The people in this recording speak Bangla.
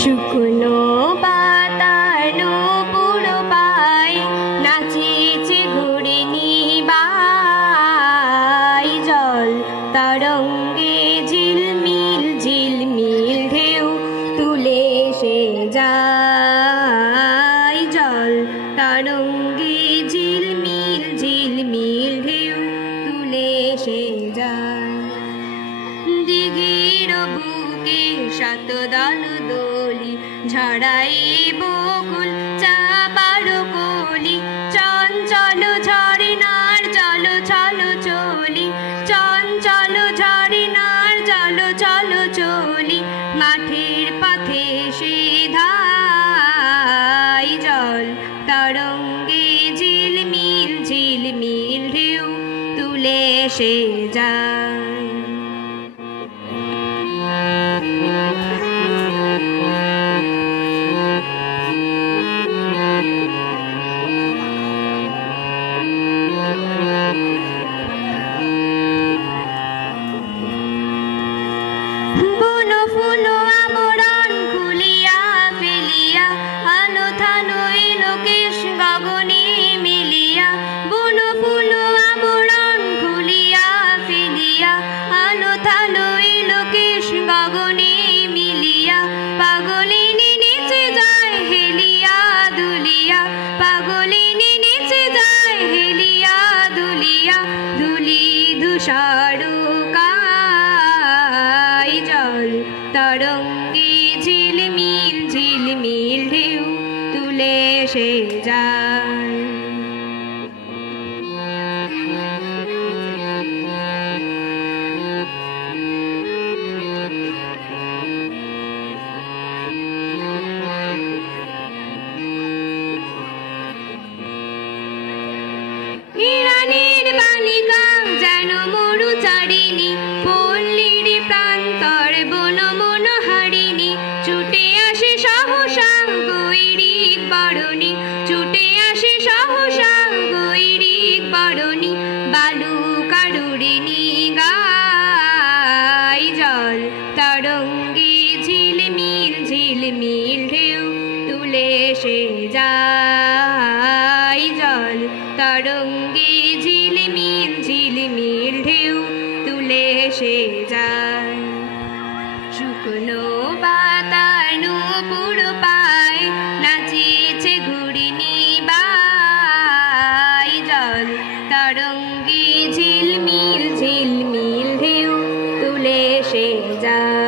শুকনো পাতার নূপুর পায় নাচেছে ঘূর্ণি বাই, জল তরঙ্গে ঝিলমিল ঝিলমিল ঢেউ তুলে সে যায়, জল তরঙ্গে ঝিলমিল ঝিলমিল ঢেউ তুলে সে যায়। দিঘির বুকে শতদল দোলি ঝড়াই বকুল চাপার কলি, চঞ্চল ঝরিনার জল ছল চলি, চঞ্চল ঝরিনার জল ছল চলি, মাঠের পথে সে ধাই, জল তরঙ্গে ঝিলমিল ঝিলমিল ঢেউ তুলে সে যায়। বুনো ফুলো আমরণ খুলিয়া ফেলিয়া, আলো থালো এলো কেশ গগনে মিলিয়া, বুনো ফুলো আমরণ খুলিয়া ফেলিয়া, আলো থালো এলো কেশ গগনে মিলিয়া, পাগলিনী নিচে যায় হেলিয়া দুলিয়া, পাগলিনী নিচে যায় হেলিয়া দুলিয়া, ধুলি ধূসর জল তরঙ্গে ঝিলমিল ঝিলমিল ঢেউ তুলে সে যায়। ইরানের বালিকা যেন মরু চারিণী, পল্লীর প্রান্তর বন মন হারিণী, ছুটে আসে সহসা গৈরিক বরণী, ছুটে আসে সহসা গৈরিক বরণী, বালুকারুরিণী গায়, জল তরঙ্গে ঝিলমিল ঝিলমিল ঢেউ তুলে সে যায়, জল তরঙ্গে ঝিলমিল ঝিলমিল ঢেউ তুলে সে যায়। শুকনো পাতার নূপুর পায় নাচেছে ঘূর্ণি বাই, জল তরঙ্গে ঝিলমিল ঝিলমিল ঢেউ তুলে সে যায়।